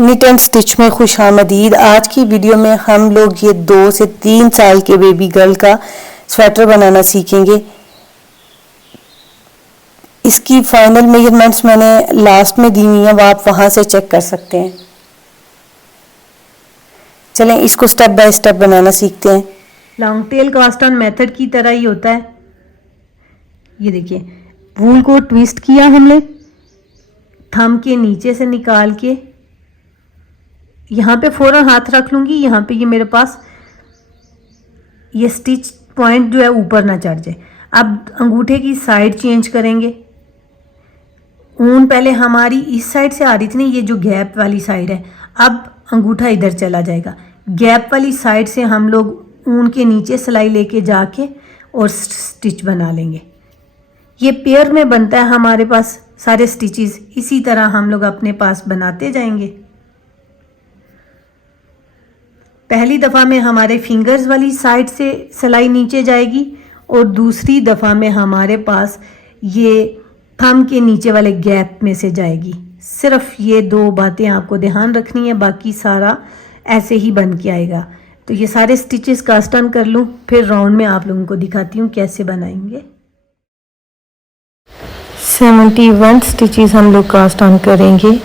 Knit and stitch में खुशामदीद। आज की वीडियो में हम लोग ये 2 से 3 साल के बेबी गर्ल का स्वेटर बनाना सीखेंगे। इसकी फाइनल मेजरमेंट्स मैंने लास्ट में दी हुई हैं, वो आप वहां से चेक कर सकते हैं। चलें इसको स्टेप बाय स्टेप बनाना सीखते हैं। Long tail cast on method की तरह ही होता है। ये देखिए, वूल को ट्विस्ट किया हमने, थंब के नीचे से निकाल के यहाँ पे फौरन हाथ रख लूँगी। यहाँ पे ये मेरे पास ये स्टिच पॉइंट जो है ऊपर ना चढ़ जाए। अब अंगूठे की साइड चेंज करेंगे। ऊन पहले हमारी इस साइड से आ रही थी ना, ये जो गैप वाली साइड है, अब अंगूठा इधर चला जाएगा। गैप वाली साइड से हम लोग ऊन के नीचे सिलाई लेके जाके और स्टिच बना लेंगे। ये पेयर में बनता है हमारे पास सारे स्टिचेस। इसी तरह हम लोग अपने पास बनाते जाएंगे। पहली दफ़ा में हमारे फिंगर्स वाली साइड से सिलाई नीचे जाएगी और दूसरी दफ़ा में हमारे पास ये थंब के नीचे वाले गैप में से जाएगी। सिर्फ ये 2 बातें आपको ध्यान रखनी है, बाकी सारा ऐसे ही बन के आएगा। तो ये सारे स्टिचेस कास्ट ऑन कर लूँ, फिर राउंड में आप लोगों को दिखाती हूँ कैसे बनाएंगे। 71 स्टिचेस हम लोग कास्ट ऑन करेंगे।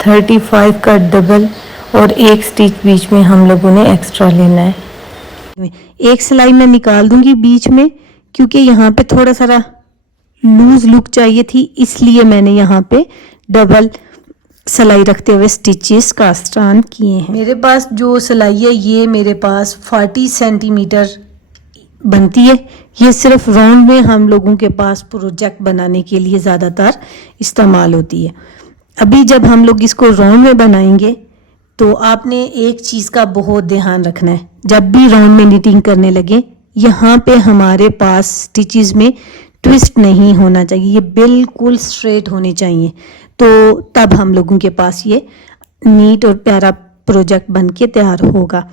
35 का डबल और 1 स्टिच बीच में हम लोगों ने एक्स्ट्रा लेना है। एक सिलाई मैं निकाल दूंगी बीच में, क्योंकि यहाँ पे थोड़ा सारा लूज लुक चाहिए थी, इसलिए मैंने यहाँ पे डबल सिलाई रखते हुए स्टिचेस कास्ट ऑन किए हैं। मेरे पास जो सिलाई है ये मेरे पास 40 सेंटीमीटर बनती है। ये सिर्फ राउंड में हम लोगों के पास प्रोजेक्ट बनाने के लिए ज़्यादातर इस्तेमाल होती है। अभी जब हम लोग इसको राउंड में बनाएंगे तो आपने एक चीज़ का बहुत ध्यान रखना है। जब भी राउंड में निटिंग करने लगे, यहाँ पे हमारे पास स्टिचेस में ट्विस्ट नहीं होना चाहिए, ये बिल्कुल स्ट्रेट होने चाहिए। तो तब हम लोगों के पास ये नीट और प्यारा प्रोजेक्ट बन के तैयार होगा।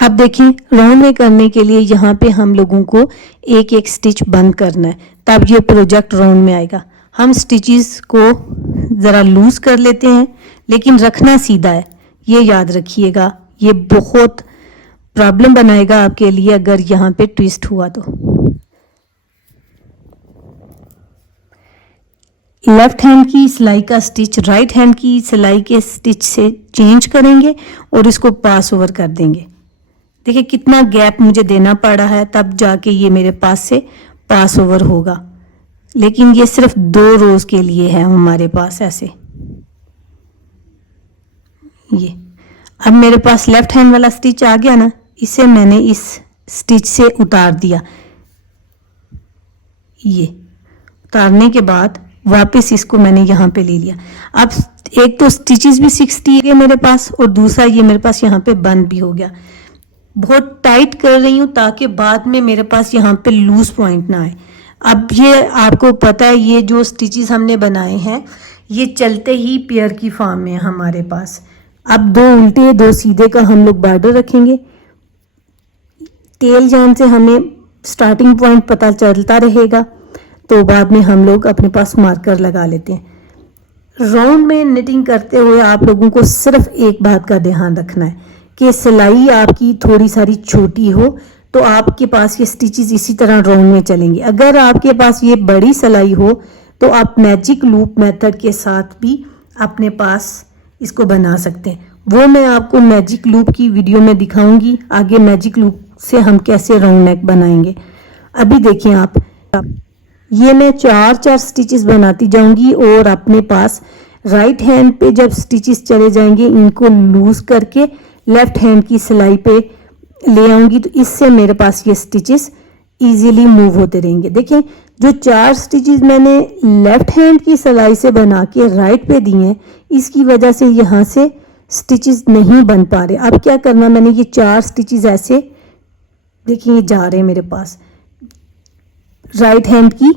अब देखिए, राउंड में करने के लिए यहाँ पे हम लोगों को एक एक स्टिच बंद करना है, तब ये प्रोजेक्ट राउंड में आएगा। हम स्टिचेस को ज़रा लूज कर लेते हैं, लेकिन रखना सीधा है, ये याद रखिएगा। ये बहुत प्रॉब्लम बनाएगा आपके लिए अगर यहाँ पे ट्विस्ट हुआ तो। लेफ्ट हैंड की सिलाई का स्टिच राइट हैंड की सिलाई के स्टिच से चेंज करेंगे और इसको पास ओवर कर देंगे। देखिए कितना गैप मुझे देना पड़ा है, तब जाके ये मेरे पास से पास ओवर होगा। लेकिन ये सिर्फ 2 रोज के लिए है हमारे पास ऐसे। ये अब मेरे पास लेफ्ट हैंड वाला स्टिच आ गया ना, इसे मैंने इस स्टिच से उतार दिया। ये उतारने के बाद वापस इसको मैंने यहाँ पे ले लिया। अब एक तो स्टिचेस भी 60 है मेरे पास और दूसरा ये मेरे पास यहाँ पे बंद भी हो गया। बहुत टाइट कर रही हूँ ताकि बाद में मेरे पास यहाँ पे लूज पॉइंट ना आए। अब ये आपको पता है, ये जो स्टिचेस हमने बनाए हैं ये चलते ही पेयर की फॉर्म में है हमारे पास। अब 2 उल्टे 2 सीधे का हम लोग बॉर्डर रखेंगे। टेल जॉन से हमें स्टार्टिंग पॉइंट पता चलता रहेगा, तो बाद में हम लोग अपने पास मार्कर लगा लेते हैं। राउंड में निटिंग करते हुए आप लोगों को सिर्फ एक बात का ध्यान रखना है कि सिलाई आपकी थोड़ी सारी छोटी हो तो आपके पास ये स्टिचेस इसी तरह राउंड में चलेंगे। अगर आपके पास ये बड़ी सिलाई हो तो आप मैजिक लूप मेथड के साथ भी अपने पास इसको बना सकते हैं। वो मैं आपको मैजिक लूप की वीडियो में दिखाऊंगी आगे, मैजिक लूप से हम कैसे राउंड नेक बनाएंगे। अभी देखिए आप, ये मैं 4 स्टिचेस बनाती जाऊंगी और अपने पास राइट हैंड पे जब स्टिचेस चले जाएंगे इनको लूज करके लेफ्ट हैंड की सिलाई पे ले आऊंगी, तो इससे मेरे पास ये स्टिचेस इजीली मूव होते रहेंगे। देखें, जो 4 स्टिचेस मैंने लेफ्ट हैंड की सिलाई से बना के राइट पे दिए हैं, इसकी वजह से यहाँ से स्टिचेस नहीं बन पा रहे। अब क्या करना, मैंने ये 4 स्टिचेस ऐसे देखिए ये जा रहे हैं मेरे पास राइट हैंड की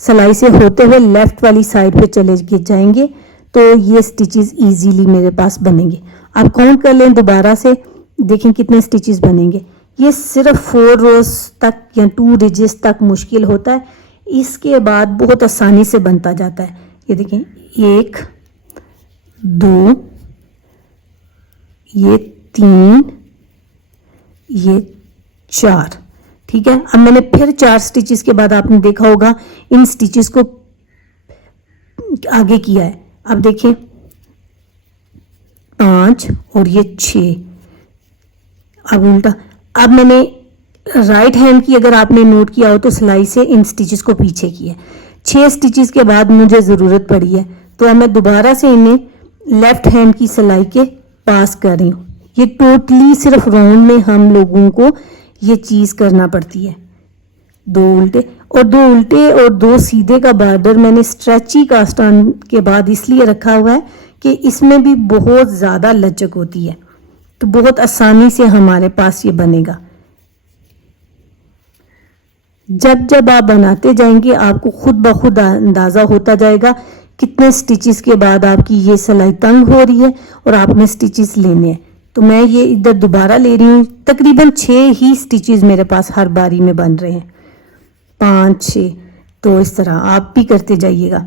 सिलाई से होते हुए लेफ्ट वाली साइड पे चले जाएंगे, तो ये स्टिचेस इजीली मेरे पास बनेंगे। आप काउंट कर लें दोबारा से, देखें कितने स्टिचेस बनेंगे। ये सिर्फ 4 रोज तक या 2 रिजेस तक मुश्किल होता है, इसके बाद बहुत आसानी से बनता जाता है। ये देखें 1 2 ये 3, ये 4। ठीक है, अब मैंने फिर 4 स्टिचेस के बाद आपने देखा होगा इन स्टिचेस को आगे किया है। अब देखिए 5 और ये 6, अब उल्टा। अब मैंने राइट हैंड की अगर आपने नोट किया हो तो सिलाई से इन स्टिचेस को पीछे किया। 6 स्टिचेस के बाद मुझे ज़रूरत पड़ी है तो अब मैं दोबारा से इन्हें लेफ्ट हैंड की सिलाई के पास कर रही हूँ। ये टोटली सिर्फ राउंड में हम लोगों को ये चीज़ करना पड़ती है। 2 उल्टे और 2 सीधे का बॉर्डर मैंने स्ट्रेची कास्ट ऑन के बाद इसलिए रखा हुआ है कि इसमें भी बहुत ज़्यादा लचक होती है, तो बहुत आसानी से हमारे पास ये बनेगा। जब जब आप बनाते जाएंगे आपको खुद ब खुद अंदाज़ा होता जाएगा कितने स्टिचेस के बाद आपकी ये सिलाई तंग हो रही है और आपने स्टिचेस लेने हैं। तो मैं ये इधर दोबारा ले रही हूँ। तकरीबन 6 ही स्टिचेस मेरे पास हर बारी में बन रहे हैं, 5 6। तो इस तरह आप भी करते जाइएगा।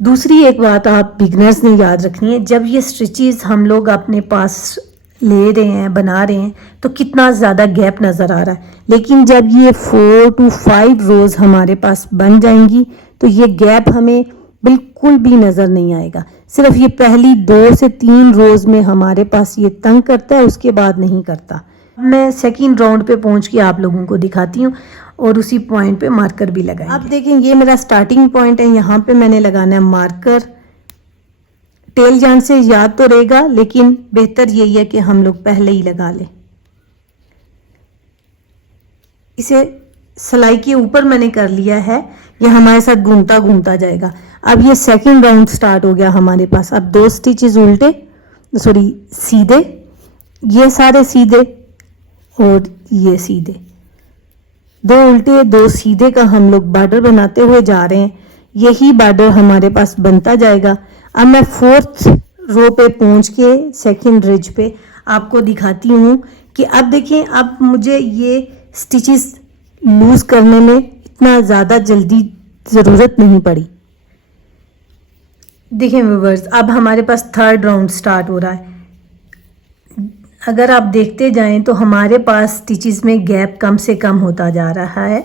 दूसरी एक बात आप बिगनर्स ने याद रखनी है, जब ये स्टिचेस हम लोग अपने पास ले रहे हैं, बना रहे हैं, तो कितना ज़्यादा गैप नज़र आ रहा है, लेकिन जब ये 4 to 5 रोज़ हमारे पास बन जाएंगी तो ये गैप हमें बिल्कुल भी नज़र नहीं आएगा। सिर्फ ये पहली 2 से 3 रोज़ में हमारे पास ये तंग करता है, उसके बाद नहीं करता। मैं सेकंड राउंड पे पहुंच के आप लोगों को दिखाती हूँ और उसी पॉइंट पे मार्कर भी लगाएंगे। अब देखें ये मेरा स्टार्टिंग पॉइंट है, यहाँ पे मैंने लगाना है मार्कर। टेल जान से याद तो रहेगा, लेकिन बेहतर यही है कि हम लोग पहले ही लगा लें। इसे सिलाई के ऊपर मैंने कर लिया है, ये हमारे साथ घूमता घूमता जाएगा। अब ये सेकंड राउंड स्टार्ट हो गया हमारे पास। अब 2 स्टिचेस उल्टे, सॉरी सीधे, ये सारे सीधे और ये सीधे, 2 उल्टे 2 सीधे का हम लोग बॉर्डर बनाते हुए जा रहे हैं। यही बॉर्डर हमारे पास बनता जाएगा। अब मैं 4th रो पे पहुंच के सेकंड रिज पे आपको दिखाती हूँ कि अब देखें, अब मुझे ये स्टिचेस लूज करने में इतना ज़्यादा जल्दी ज़रूरत नहीं पड़ी। देखें व्यूअर्स, अब हमारे पास थर्ड राउंड स्टार्ट हो रहा है। अगर आप देखते जाएं तो हमारे पास स्टिचेस में गैप कम से कम होता जा रहा है।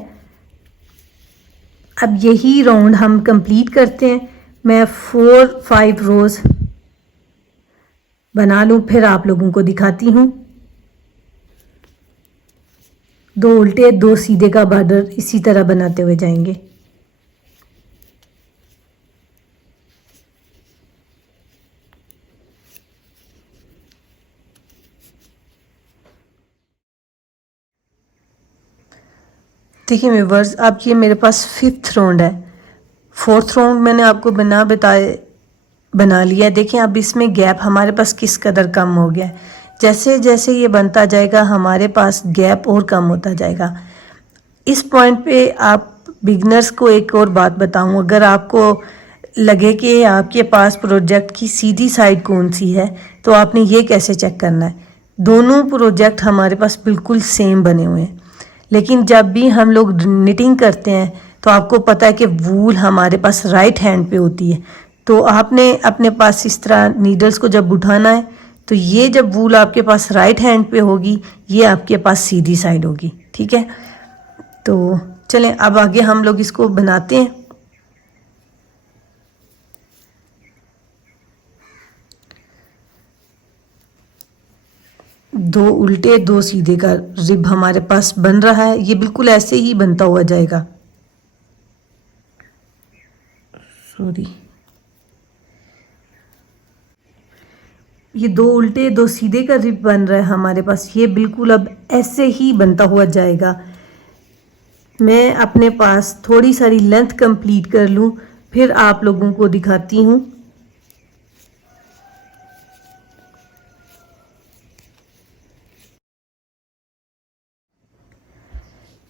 अब यही राउंड हम कंप्लीट करते हैं। मैं 4-5 रोज़ बना लूँ, फिर आप लोगों को दिखाती हूँ। 2 उल्टे 2 सीधे का बॉर्डर इसी तरह बनाते हुए जाएंगे। देखिए व्यूअर्स, अब ये मेरे पास 5th राउंड है। 4th राउंड मैंने आपको बना लिया। देखें अब इसमें गैप हमारे पास किस कदर कम हो गया है। जैसे जैसे ये बनता जाएगा हमारे पास गैप और कम होता जाएगा। इस पॉइंट पे आप बिगनर्स को एक और बात बताऊं, अगर आपको लगे कि आपके पास प्रोजेक्ट की सीधी साइड कौन सी है तो आपने ये कैसे चेक करना है। दोनों प्रोजेक्ट हमारे पास बिल्कुल सेम बने हुए हैं, लेकिन जब भी हम लोग निटिंग करते हैं तो आपको पता है कि वूल हमारे पास राइट हैंड पे होती है। तो आपने अपने पास इस तरह नीडल्स को जब उठाना है तो ये जब वूल आपके पास राइट हैंड पे होगी, ये आपके पास सीधी साइड होगी। ठीक है, तो चलें अब आगे हम लोग इसको बनाते हैं। दो उल्टे 2 सीधे का रिब हमारे पास बन रहा है। ये बिल्कुल ऐसे ही बनता हुआ जाएगा। सॉरी, ये 2 उल्टे 2 सीधे का रिब बन रहा है हमारे पास। ये बिल्कुल अब ऐसे ही बनता हुआ जाएगा। मैं अपने पास थोड़ी सारी लेंथ कंप्लीट कर लूँ, फिर आप लोगों को दिखाती हूँ।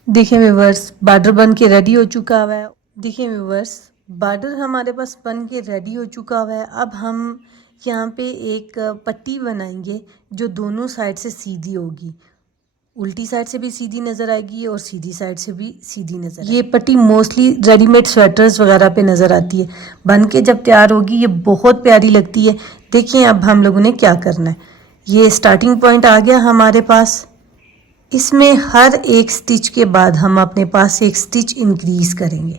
देखिए व्यूअर्स, बॉर्डर बन के रेडी हो चुका हुआ है। देखिए व्यूअर्स, बॉर्डर हमारे पास बन के रेडी हो चुका हुआ है। अब हम यहाँ पे एक पट्टी बनाएंगे जो दोनों साइड से सीधी होगी। उल्टी साइड से भी सीधी नज़र आएगी और सीधी साइड से भी सीधी नज़र आएगी। ये पट्टी मोस्टली रेडीमेड स्वेटर्स वगैरह पे नज़र आती है। बन के जब तैयार होगी ये बहुत प्यारी लगती है। देखिए अब हम लोगों ने क्या करना है। ये स्टार्टिंग पॉइंट आ गया हमारे पास। इसमें हर एक स्टिच के बाद हम अपने पास एक स्टिच इंक्रीज करेंगे।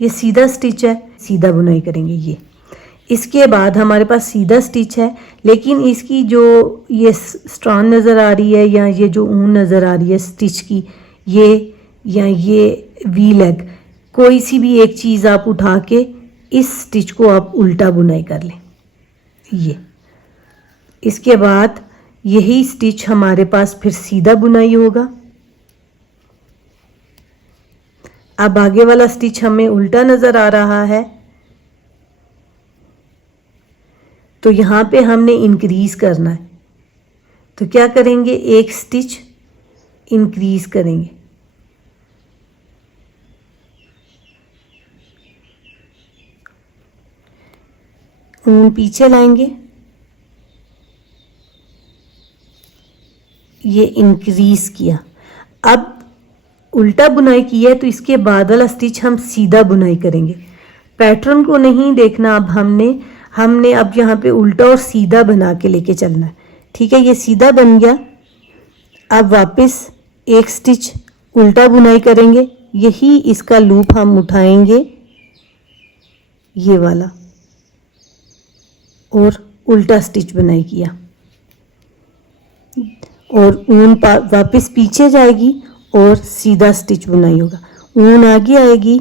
ये सीधा स्टिच है, सीधा बुनाई करेंगे ये। इसके बाद हमारे पास सीधा स्टिच है, लेकिन इसकी जो ये स्ट्रॉन नज़र आ रही है या ये जो ऊन नज़र आ रही है स्टिच की, ये या ये वी लेग, कोई सी भी एक चीज़ आप उठा के इस स्टिच को आप उल्टा बुनाई कर लें ये। इसके बाद यही स्टिच हमारे पास फिर सीधा बुनाई होगा। अब आगे वाला स्टिच हमें उल्टा नज़र आ रहा है, तो यहाँ पे हमने इंक्रीज करना है। तो क्या करेंगे, एक स्टिच इंक्रीज करेंगे। ऊन पीछे लाएंगे, ये इंक्रीज किया। अब उल्टा बुनाई की है तो इसके बाद वाला स्टिच हम सीधा बुनाई करेंगे। पैटर्न को नहीं देखना, अब हमने अब यहाँ पे उल्टा और सीधा बना के लेके चलना है। ठीक है, ये सीधा बन गया। अब वापस एक स्टिच उल्टा बुनाई करेंगे, यही इसका लूप हम उठाएंगे ये वाला, और उल्टा स्टिच बुनाई किया, और ऊन वापस पीछे जाएगी और सीधा स्टिच बुनाई होगा। ऊन आगे आएगी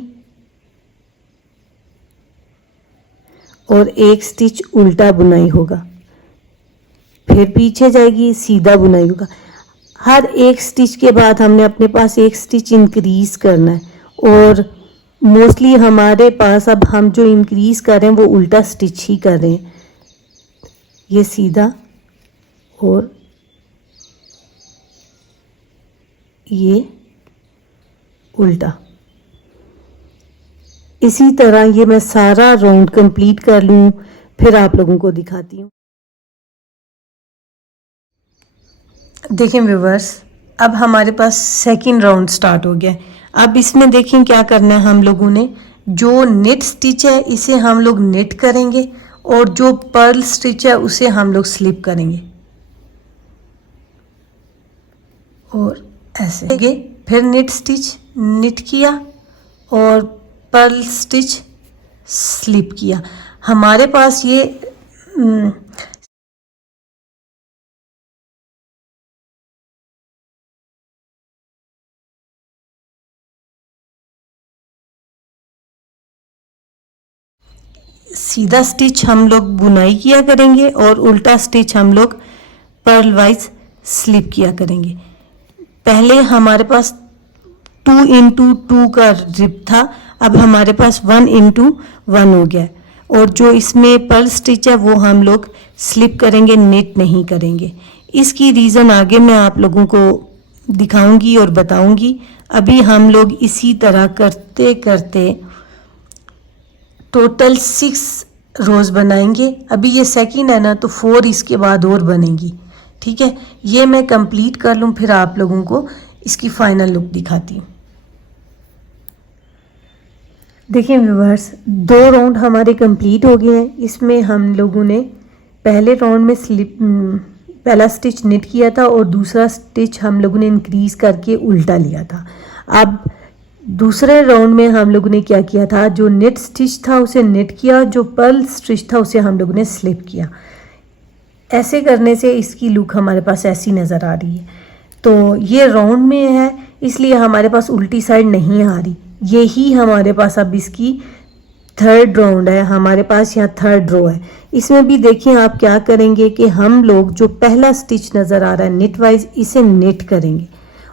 और एक स्टिच उल्टा बुनाई होगा, फिर पीछे जाएगी, सीधा बुनाई होगा। हर एक स्टिच के बाद हमने अपने पास एक स्टिच इंक्रीज करना है, और मोस्टली हमारे पास अब हम जो इंक्रीज कर रहे हैं वो उल्टा स्टिच ही कर रहे हैं। ये सीधा और ये उल्टा। इसी तरह ये मैं सारा राउंड कंप्लीट कर लूँ, फिर आप लोगों को दिखाती हूँ। देखें व्यूवर्स, अब हमारे पास सेकंड राउंड स्टार्ट हो गया है। अब इसमें देखें क्या करना है हम लोगों ने, जो नेट स्टिच है इसे हम लोग नेट करेंगे, और जो पर्ल स्टिच है उसे हम लोग स्लिप करेंगे, और ऐसे फिर नेट स्टिच निट किया और पर्ल स्टिच स्लिप किया। हमारे पास ये सीधा स्टिच हम लोग बुनाई किया करेंगे और उल्टा स्टिच हम लोग पर्ल वाइज स्लिप किया करेंगे। पहले हमारे पास 2 इंटू 2 का रिप था, अब हमारे पास 1 इंटू 1 हो गया, और जो इसमें पर्ल स्टिच है वो हम लोग स्लिप करेंगे, निट नहीं करेंगे। इसकी रीज़न आगे मैं आप लोगों को दिखाऊंगी और बताऊंगी। अभी हम लोग इसी तरह करते करते टोटल 6 रोज़ बनाएंगे। अभी ये सेकंड है ना, तो 4 इसके बाद और बनेंगी। ठीक है, ये मैं कंप्लीट कर लूँ, फिर आप लोगों को इसकी फाइनल लुक दिखाती हूँ। देखिए व्यूअर्स, 2 राउंड हमारे कंप्लीट हो गए हैं। इसमें हम लोगों ने पहले राउंड में पहला स्टिच निट किया था और दूसरा स्टिच हम लोगों ने इंक्रीज करके उल्टा लिया था। अब दूसरे राउंड में हम लोगों ने क्या किया था, जो नेट स्टिच था उसे नेट किया, जो पर्ल स्टिच था उसे हम लोगों ने स्लिप किया। ऐसे करने से इसकी लुक हमारे पास ऐसी नज़र आ रही है। तो ये राउंड में है, इसलिए हमारे पास उल्टी साइड नहीं आ रही। यही हमारे पास अब इसकी थर्ड राउंड है, हमारे पास यहाँ थर्ड रो है। इसमें भी देखिए आप क्या करेंगे कि हम लोग जो पहला स्टिच नज़र आ रहा है नेट वाइज, इसे नेट करेंगे,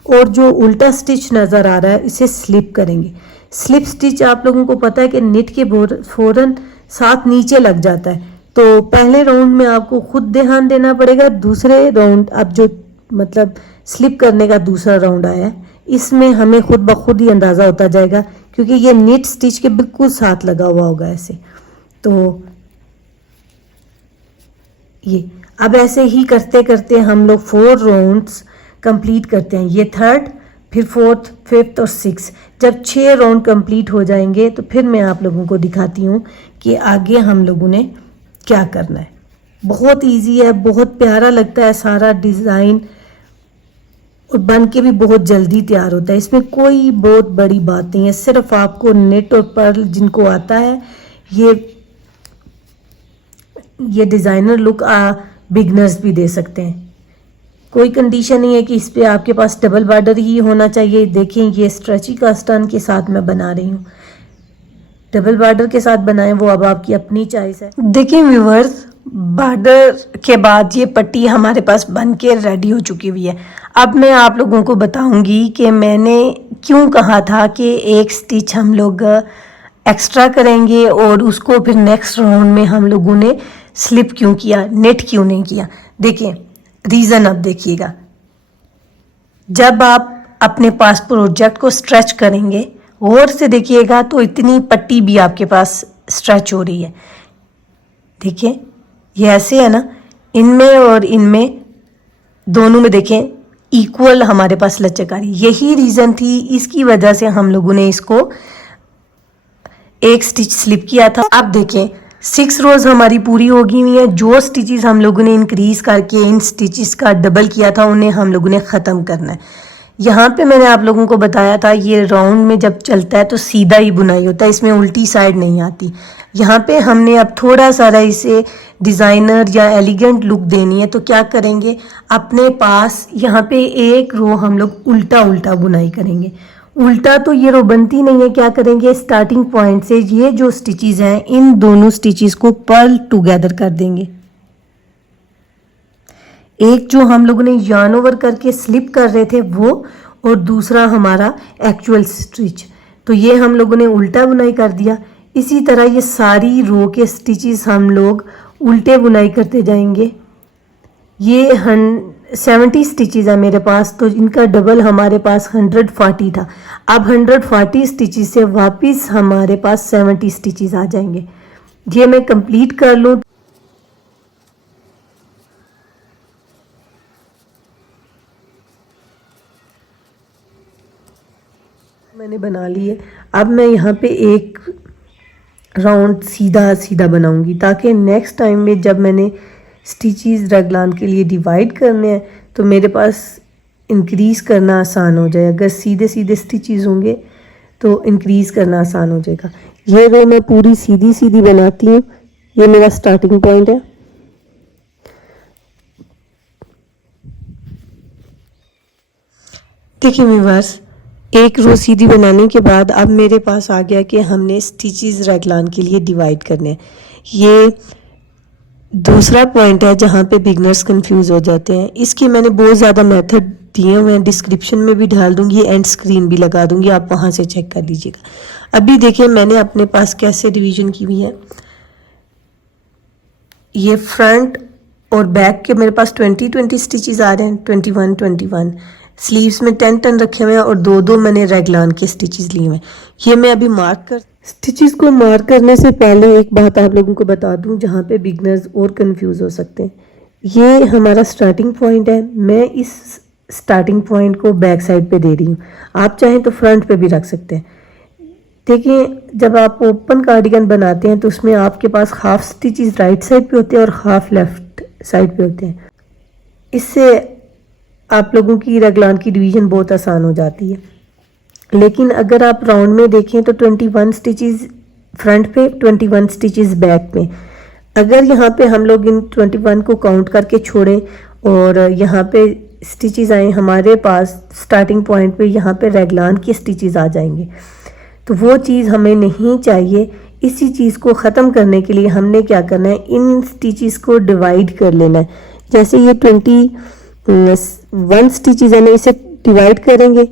और जो उल्टा स्टिच नज़र आ रहा है इसे स्लिप करेंगे। स्लिप स्टिच आप लोगों को पता है कि नेट के फौरन साथ नीचे लग जाता है, तो पहले राउंड में आपको खुद ध्यान देना पड़ेगा। दूसरे राउंड अब जो मतलब स्लिप करने का दूसरा राउंड आया है, इसमें हमें खुद ब खुद ही अंदाज़ा होता जाएगा, क्योंकि ये नेट स्टिच के बिल्कुल साथ लगा हुआ होगा ऐसे। तो ये अब ऐसे ही करते करते हम लोग 4 राउंड्स कंप्लीट करते हैं। ये थर्ड, फिर 4th, 5th और 6th। जब 6 राउंड कंप्लीट हो जाएंगे तो फिर मैं आप लोगों को दिखाती हूँ कि आगे हम लोगों ने क्या करना है। बहुत इजी है, बहुत प्यारा लगता है सारा डिज़ाइन और बन के भी बहुत जल्दी तैयार होता है। इसमें कोई बहुत बड़ी बात नहीं है, सिर्फ आपको नेट और पर्ल जिनको आता है ये डिज़ाइनर लुक बिगनर्स भी दे सकते हैं। कोई कंडीशन नहीं है कि इस पे आपके पास डबल बॉर्डर ही होना चाहिए। देखें ये स्ट्रेची कास्टान के साथ मैं बना रही हूँ, डबल बॉर्डर के साथ बनाएं वो अब आपकी अपनी चॉइस है। देखिए व्यूअर्स, बॉर्डर के बाद ये पट्टी हमारे पास बन के रेडी हो चुकी हुई है। अब मैं आप लोगों को बताऊंगी कि मैंने क्यों कहा था कि एक स्टिच हम लोग एक्स्ट्रा करेंगे और उसको फिर नेक्स्ट राउंड में हम लोगों ने स्लिप क्यों किया, नेट क्यों नहीं किया। देखिए रीज़न अब देखिएगा, जब आप अपने पास प्रोजेक्ट को स्ट्रेच करेंगे गौर से देखिएगा तो इतनी पट्टी भी आपके पास स्ट्रेच हो रही है। देखिए ये ऐसे है ना, इनमें और इनमें दोनों में देखें इक्वल हमारे पास लचक आ रही। यही रीज़न थी, इसकी वजह से हम लोगों ने इसको एक स्टिच स्लिप किया था। अब देखें 6 रोज हमारी पूरी होगी हुई है। जो स्टिचेस हम लोगों ने इंक्रीज करके इन स्टिचेस का डबल किया था उन्हें हम लोगों ने ख़त्म करना है। यहाँ पे मैंने आप लोगों को बताया था ये राउंड में जब चलता है तो सीधा ही बुनाई होता है, इसमें उल्टी साइड नहीं आती। यहाँ पे हमने अब थोड़ा सारा इसे डिज़ाइनर या एलिगेंट लुक देनी है तो क्या करेंगे, अपने पास यहाँ पे एक रो हम लोग उल्टा उल्टा बुनाई करेंगे। उल्टा तो ये रो बनती नहीं है, क्या करेंगे स्टार्टिंग पॉइंट से ये जो स्टिचेस हैं इन दोनों स्टिचेस को पर्ल टुगेदर कर देंगे। एक जो हम लोगों ने yarn ओवर करके स्लिप कर रहे थे वो, और दूसरा हमारा एक्चुअल स्टिच, तो ये हम लोगों ने उल्टा बुनाई कर दिया। इसी तरह ये सारी रो के स्टिचेस हम लोग उल्टे बुनाई करते जाएंगे। ये 70 स्टिचेस है मेरे पास, तो इनका डबल हमारे पास 140 था। अब 140 स्टिचेस से वापस हमारे पास 70 स्टिचेस आ जाएंगे। ये मैं कंप्लीट कर लूँ। मैंने बना ली है। अब मैं यहाँ पे एक राउंड सीधा सीधा बनाऊंगी ताकि नेक्स्ट टाइम में जब मैंने स्टिचेस रगलान के लिए डिवाइड करने हैं तो मेरे पास इंक्रीज़ करना आसान हो जाए। अगर सीधे सीधे स्टिचेस होंगे तो इंक्रीज़ करना आसान हो जाएगा। ये रो मैं पूरी सीधी सीधी बनाती हूँ, ये मेरा स्टार्टिंग पॉइंट है। देखिए व्यूअर्स, एक रो सीधी बनाने के बाद अब मेरे पास आ गया कि हमने स्टिचेस रगलान के लिए डिवाइड करने हैं। ये दूसरा पॉइंट है जहाँ पे बिगनर्स कंफ्यूज हो जाते हैं। इसके मैंने बहुत ज़्यादा मेथड दिए हुए हैं, डिस्क्रिप्शन में भी डाल दूंगी, एंड स्क्रीन भी लगा दूंगी, आप वहाँ से चेक कर लीजिएगा। अभी देखिए मैंने अपने पास कैसे डिवीजन की हुई है। ये फ्रंट और बैक के मेरे पास 20 स्टिचेस आ रहे हैं, 21 स्लीव्स में 10 रखे हुए हैं और 2 मैंने रेगलान के स्टिचेस लिए हुए हैं। ये मैं अभी मार्क कर, स्टिचेस को मार्क करने से पहले एक बात आप लोगों को बता दूं जहाँ पे बिगनर्स और कंफ्यूज हो सकते हैं। ये हमारा स्टार्टिंग पॉइंट है, मैं इस स्टार्टिंग पॉइंट को बैक साइड पे दे रही हूँ, आप चाहें तो फ्रंट पे भी रख सकते हैं। देखिए जब आप ओपन कार्डिगन बनाते हैं तो उसमें आपके पास हाफ स्टिचेस राइट साइड पे होते हैं और हाफ लेफ्ट साइड पे होते हैं। इससे आप लोगों की रगलान की डिवीज़न बहुत आसान हो जाती है। लेकिन अगर आप राउंड में देखें तो 21 स्टिचेस फ्रंट पे, 21 स्टिचेस बैक पे। अगर यहाँ पे हम लोग इन 21 को काउंट करके छोड़ें और यहाँ पे स्टिचेस आए हमारे पास स्टार्टिंग पॉइंट पे, यहाँ पे रेगलान के स्टिचेस आ जाएंगे, तो वो चीज़ हमें नहीं चाहिए। इसी चीज़ को ख़त्म करने के लिए हमने क्या करना है, इन स्टिचेस को डिवाइड कर लेना है। जैसे ये 21 स्टिचेस है ना, इसे डिवाइड करेंगे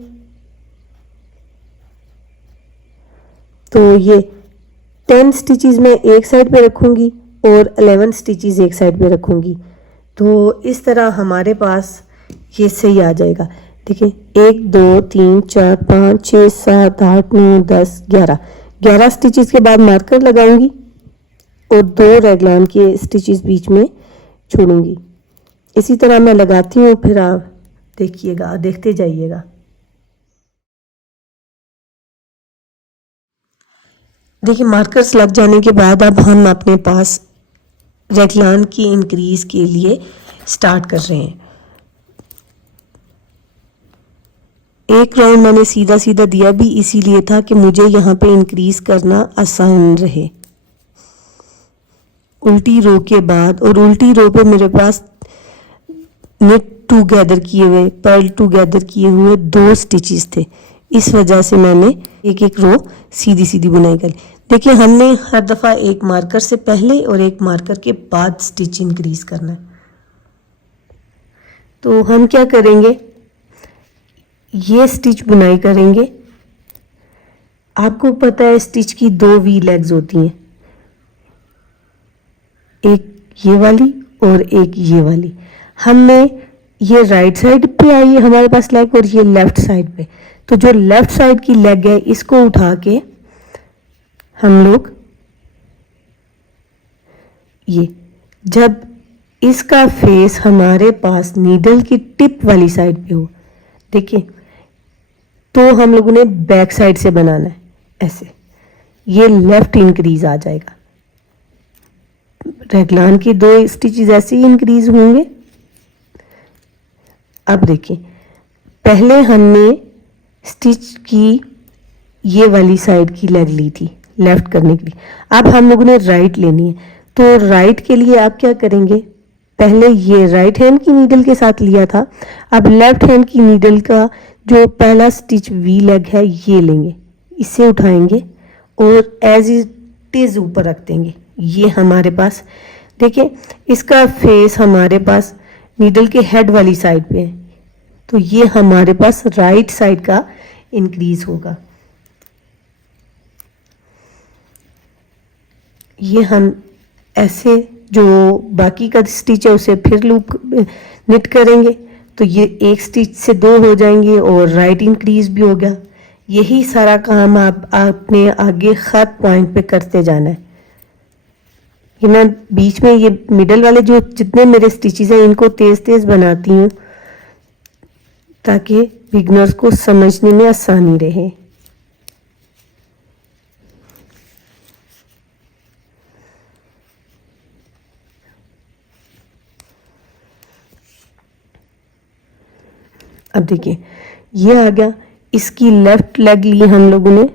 तो ये 10 स्टिचेस मैं एक साइड पे रखूँगी और 11 स्टिचेस एक साइड पे रखूँगी, तो इस तरह हमारे पास ये सही आ जाएगा। देखिए 1 2 3 4 5 6 7 8 9 10 11 स्टिचेस के बाद मार्कर लगाऊंगी और 2 रेगलान के स्टिचेस बीच में छोड़ूंगी। इसी तरह मैं लगाती हूँ, फिर आप देखिएगा, देखते जाइएगा। देखिए मार्कर्स लग जाने के बाद अब हम अपने पास रेगलान की इंक्रीज के लिए स्टार्ट कर रहे हैं। एक राउंड मैंने सीधा सीधा दिया भी इसीलिए था कि मुझे यहाँ पे इंक्रीज करना आसान रहे। उल्टी रो के बाद, और उल्टी रो पे मेरे पास नेट टूगेदर किए हुए, पर्ल टूगेदर किए हुए 2 स्टिचेस थे, इस वजह से मैंने एक एक रो सीधी सीधी बुनाई कर ली। देखिए हमने हर दफ़ा एक मार्कर से पहले और एक मार्कर के बाद स्टिच इंक्रीज करना है। तो हम क्या करेंगे, ये स्टिच बुनाई करेंगे। आपको पता है स्टिच की 2 वी लेग्स होती हैं, एक ये वाली और एक ये वाली। हमने ये राइट साइड पे आई है हमारे पास लेग और ये लेफ्ट साइड पे, तो जो लेफ्ट साइड की लेग है इसको उठा के हम लोग ये, जब इसका फेस हमारे पास नीडल की टिप वाली साइड पे हो, देखिए, तो हम लोगों ने बैक साइड से बनाना है ऐसे, ये लेफ्ट इंक्रीज आ जाएगा। रेगलान की 2 स्टिचेस ऐसे ही इंक्रीज होंगे। अब देखिए पहले हमने स्टिच की ये वाली साइड की लेग ली थी लेफ्ट करने के लिए, अब हम लोगों ने राइट लेनी है। तो राइट के लिए आप क्या करेंगे, पहले ये राइट हैंड की नीडल के साथ लिया था, अब लेफ्ट हैंड की नीडल का जो पहला स्टिच वी लेग है ये लेंगे, इसे उठाएंगे और एज इट इज ऊपर रख देंगे। ये हमारे पास देखिए इसका फेस हमारे पास नीडल के हेड वाली साइड पे है, तो ये हमारे पास राइट साइड का इंक्रीज होगा। ये हम ऐसे जो बाकी का स्टिच है उसे फिर लूप निट करेंगे, तो ये एक स्टिच से 2 हो जाएंगे और राइट इंक्रीज भी हो गया। यही सारा काम आप अपने आगे खत पॉइंट पे करते जाना है। ये मैं बीच में ये मिडल वाले जो जितने मेरे स्टिचेस हैं इनको तेज तेज बनाती हूँ ताकि बिगनर्स को समझने में आसानी रहे। अब देखिए ये आ गया, इसकी लेफ्ट लेग ली हम लोगों ने।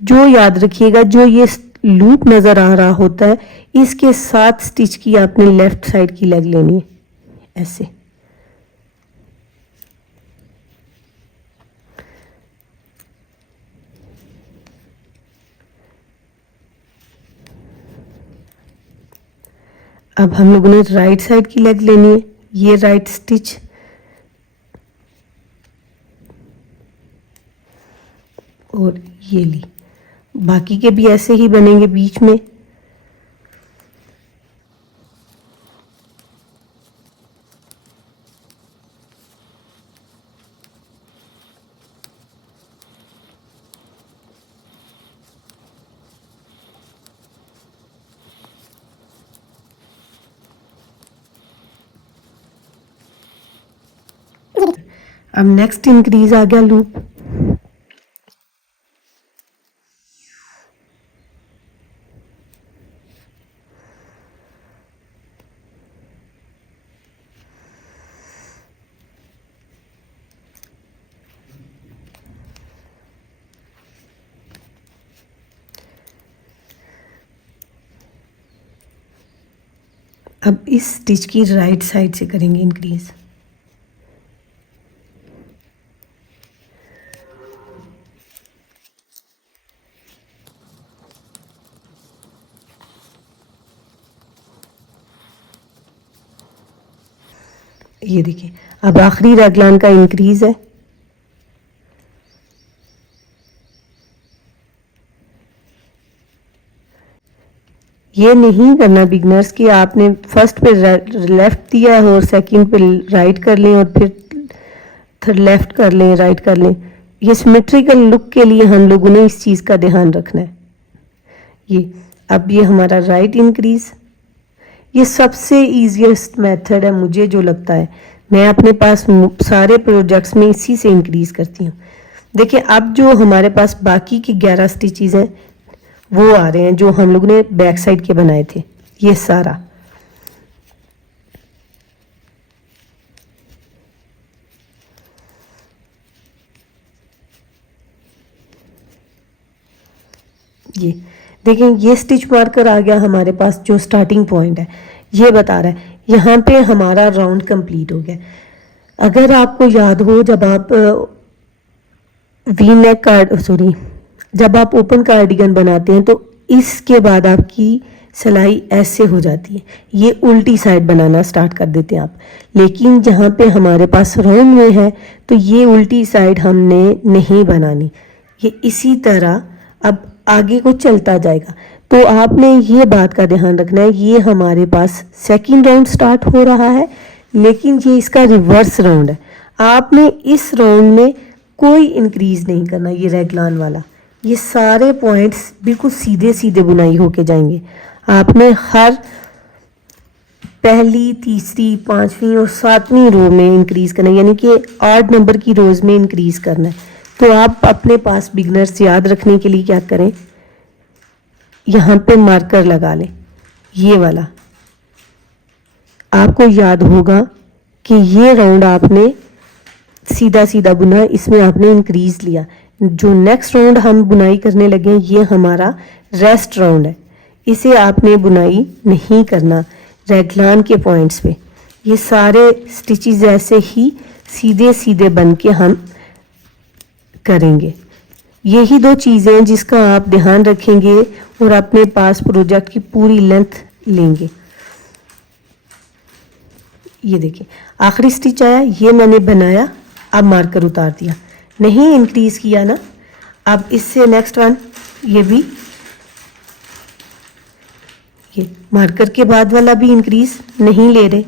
जो याद रखिएगा जो ये लूप नज़र आ रहा होता है इसके साथ स्टिच की आपने लेफ्ट साइड की लेग लेनी है ऐसे। अब हम लोगों ने राइट साइड की लेग लेनी है, ये राइट स्टिच और ये ली। बाकी के भी ऐसे ही बनेंगे बीच में। अब नेक्स्ट इंक्रीज आ गया लूप। अब इस स्टिच की राइट साइड से करेंगे इंक्रीज। ये देखिए अब आखिरी रेगलान का इंक्रीज है। ये नहीं करना बिगनर्स कि आपने फर्स्ट पे लेफ्ट दिया है और सेकंड पे राइट कर लें और फिर लेफ्ट कर लें, राइट कर लें। ये सिमेट्रिकल लुक के लिए हम लोगों ने इस चीज़ का ध्यान रखना है। ये अब ये हमारा राइट इंक्रीज, ये सबसे ईजीएस्ट मेथड है मुझे जो लगता है। मैं अपने पास सारे प्रोजेक्ट्स में इसी से इंक्रीज करती हूँ। देखिए अब जो हमारे पास बाकी की 11 स्टिचेस हैं वो आ रहे हैं जो हम लोग ने बैक साइड के बनाए थे, ये सारा। ये देखें, ये स्टिच मार्कर आ गया हमारे पास, जो स्टार्टिंग पॉइंट है ये बता रहा है यहाँ पे हमारा राउंड कंप्लीट हो गया। अगर आपको याद हो, जब आप वी नेक कार्ड सॉरी जब आप ओपन कार्डिगन बनाते हैं तो इसके बाद आपकी सिलाई ऐसे हो जाती है, ये उल्टी साइड बनाना स्टार्ट कर देते हैं आप। लेकिन जहाँ पे हमारे पास राउंड में है तो ये उल्टी साइड हमने नहीं बनानी, ये इसी तरह अब आगे को चलता जाएगा। तो आपने ये बात का ध्यान रखना है, ये हमारे पास सेकंड राउंड स्टार्ट हो रहा है लेकिन ये इसका रिवर्स राउंड है। आपने इस राउंड में कोई इंक्रीज नहीं करना, ये रेगलान वाला, ये सारे पॉइंट्स बिल्कुल सीधे सीधे बुनाई होके जाएंगे। आपने हर पहली, तीसरी, पांचवी और सातवीं रो में इंक्रीज करना है, यानी कि 8 नंबर की रोज में इंक्रीज करना है। तो आप अपने पास बिगनर्स याद रखने के लिए क्या करें, यहाँ पे मार्कर लगा लें, ये वाला। आपको याद होगा कि ये राउंड आपने सीधा सीधा बुना, इसमें आपने इंक्रीज लिया। जो नेक्स्ट राउंड हम बुनाई करने लगे हैं ये हमारा रेस्ट राउंड है, इसे आपने बुनाई नहीं करना रेगलान के पॉइंट्स पे। ये सारे स्टिचेस ऐसे ही सीधे सीधे बन के हम करेंगे। यही 2 चीज़ें हैं जिसका आप ध्यान रखेंगे और अपने पास प्रोजेक्ट की पूरी लेंथ लेंगे। ये देखिए आखिरी स्टिच आया, ये मैंने बनाया, अब मार्कर उतार दिया, नहीं इंक्रीज किया ना। अब इससे नेक्स्ट वन, ये भी, ये मार्कर के बाद वाला भी इंक्रीज नहीं ले रहे।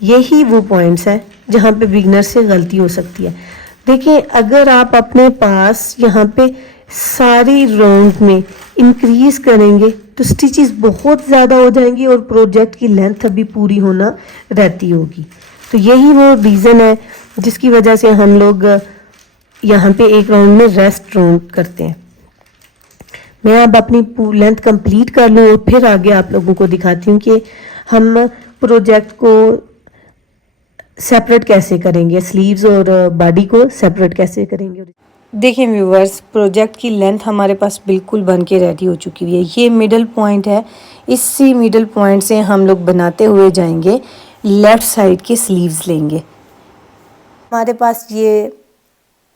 यही वो पॉइंट्स है जहाँ पे बिगनर से गलती हो सकती है। देखिए अगर आप अपने पास यहाँ पे सारी राउंड में इंक्रीज करेंगे तो स्टिचेस बहुत ज़्यादा हो जाएंगी और प्रोजेक्ट की लेंथ अभी पूरी होना रहती होगी। तो यही वो रीज़न है जिसकी वजह से हम लोग यहाँ पे एक राउंड में रेस्ट राउंड करते हैं। मैं अब अपनी लेंथ कंप्लीट कर लूँ और फिर आगे आप लोगों को दिखाती हूँ कि हम प्रोजेक्ट को सेपरेट कैसे करेंगे, स्लीव्स और बॉडी को सेपरेट कैसे करेंगे। देखिए व्यूवर्स, प्रोजेक्ट की लेंथ हमारे पास बिल्कुल बन के रेडी हो चुकी हुई है। ये मिडल पॉइंट है, इसी मिडल पॉइंट से हम लोग बनाते हुए जाएंगे, लेफ़्ट साइड के स्लीव्स लेंगे। हमारे पास ये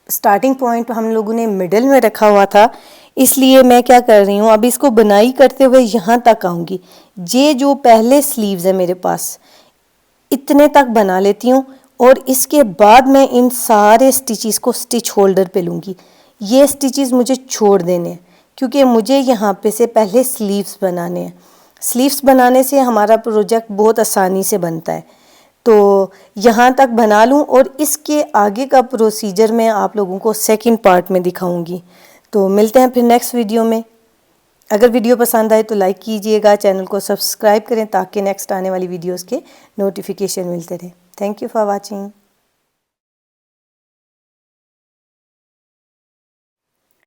स्टार्टिंग पॉइंट हम लोगों ने मिडल में रखा हुआ था, इसलिए मैं क्या कर रही हूँ, अब इसको बुनाई करते हुए यहाँ तक आऊँगी। ये जो पहले स्लीव्स है मेरे पास, इतने तक बना लेती हूँ और इसके बाद मैं इन सारे स्टिचेस को स्टिच होल्डर पे लूँगी। ये स्टिचेस मुझे छोड़ देने हैं क्योंकि मुझे यहाँ पे से पहले स्लीव्स बनाने हैं। स्लीव्स बनाने से हमारा प्रोजेक्ट बहुत आसानी से बनता है। तो यहाँ तक बना लूँ और इसके आगे का प्रोसीजर मैं आप लोगों को सेकंड पार्ट में दिखाऊंगी। तो मिलते हैं फिर नेक्स्ट वीडियो में। अगर वीडियो पसंद आए तो लाइक कीजिएगा, चैनल को सब्सक्राइब करें ताकि नेक्स्ट आने वाली वीडियोस के नोटिफिकेशन मिलते रहे। Thank you for watching.